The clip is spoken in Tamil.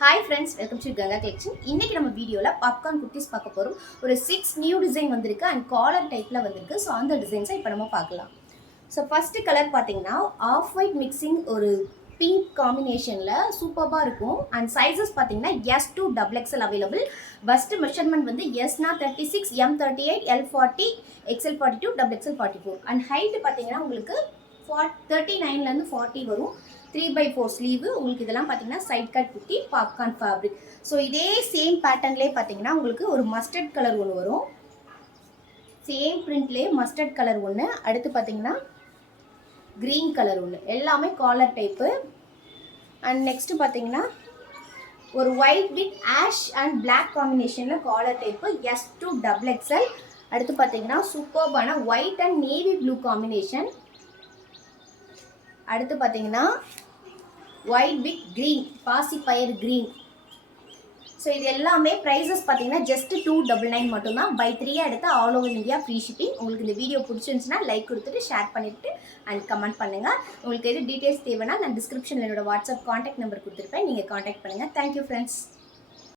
Hi friends, welcome to Ganga collection. இன்னைக்கு நம்ம வீடியோவில் பாப்கார்ன் குர்த்திஸ் பார்க்க போகிறோம். ஒரு 6 நியூ டிசைன் வந்திருக்கு அண்ட் காலர் டைப்பில் வந்திருக்கு. ஸோ அந்த டிசைன்ஸை இப்போ நம்ம பார்க்கலாம். ஸோ ஃபஸ்ட்டு கலர் பார்த்தீங்கன்னா ஆஃப் ஒயிட் மிக்சிங் ஒரு பிங்க் காம்பினேஷனில் சூப்பராக இருக்கும். அண்ட் சைஸஸ் பார்த்தீங்கன்னா S2 XXL available. First measurement வந்து S0 36, M 38, L 40, XL 42, XXL 44. And height பார்த்தீங்கன்னா உங்களுக்கு 39லேருந்து 40 வரும். 3/4 ஸ்லீவு. உங்களுக்கு இதெல்லாம் பார்த்தீங்கன்னா side cut kurti popcorn fabric. So இதே சேம் பேட்டர்ன்லேயே பார்த்தீங்கன்னா உங்களுக்கு ஒரு மஸ்டர்ட் கலர் ஒன்று வரும். சேம் பிரிண்ட்லேயே மஸ்டர்ட் கலர் ஒன்று, அடுத்து பார்த்தீங்கன்னா க்ரீன் கலர் ஒன்று, எல்லாமே காலர் டைப்பு. அண்ட் நெக்ஸ்ட்டு பார்த்தீங்கன்னா ஒரு white with ash and black காம்பினேஷனில் காலர் டைப்பு S2 XXL. அடுத்து பார்த்தீங்கன்னா சூப்பர்பான white and navy blue combination. அடுத்து பார்த்தீங்கன்னா ஒயிட் வித் க்ரீன், பாசி பயர் க்ரீன். ஸோ இது எல்லாமே ப்ரைஸஸ் பார்த்தீங்கன்னா ஜஸ்ட் 299 மட்டும்தான். பை 3 எடுத்து all over India free shipping. உங்களுக்கு இந்த வீடியோ பிடிச்சிருந்துச்சுன்னா லைக் கொடுத்துட்டு ஷேர் பண்ணிவிட்டு அண்ட் கமெண்ட் பண்ணுங்கள். உங்களுக்கு எது டீட்டெயில்ஸ் தேவைன்னா நான் டிஸ்கிரிப்ஷனில் என்னோட வாட்ஸ்அப் காண்டாக்ட் நம்பர் கொடுத்துருப்பேன், நீங்கள் காண்டாக்ட் பண்ணுங்கள். Thank you friends.